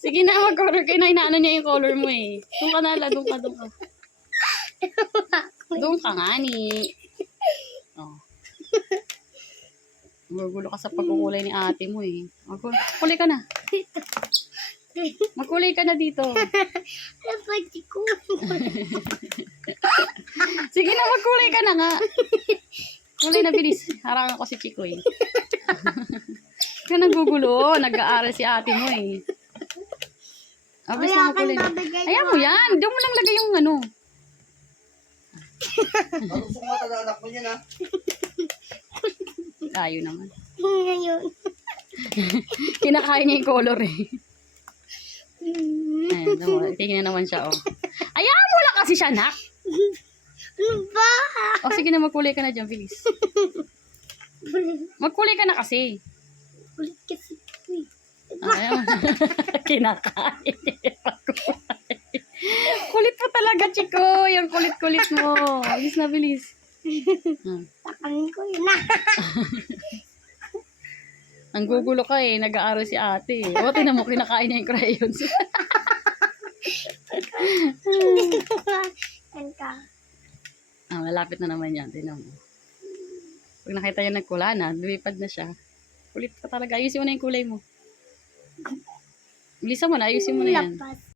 Sige na, mag-color kayo na. Inaano niya yung color mo eh. Doon ka na, doon ka. Doon ka nga ni. Oh. Magugulo ka sa pagkukulay ni ate mo eh. Kulay ka na. Magkulay ka na dito. Sige na, magkulay ka na nga. Kulay na bilis. Harangan ko si Chico eh. Kaya nagugulo. Nag-aaral si ate mo eh. Abis na magkulay na. Ayan mo yan. Doon mo lang lagay yung ano. Marusong mata na anak mo yan ha. Layo naman. Ngayon. Kinakain niya yung color eh. Ayan, tingnan naman siya oh. Ayan mo lang kasi siya, nak. Ba? O sige na, magkulay ka na dyan, bilis. Magkulay ka na kasi. Ulit kasi. Ayan. Kinakain. Kulit mo talaga, Chico. Yung kulit-kulit mo. Bilis na, bilis. Takanin ko yun. Ang gugulo ka eh. Nag-aaral si ate eh. O, tinan mo, kinakain niya yung crayons. Yan ka. Malapit na naman yan. Tinan mo. Pag nakita niya nagkula na, lumipad na siya. Kulit ka talaga. Ayusin mo na yung kulay mo. Bilisan mo na. Ayusin mo na yan. Lapas.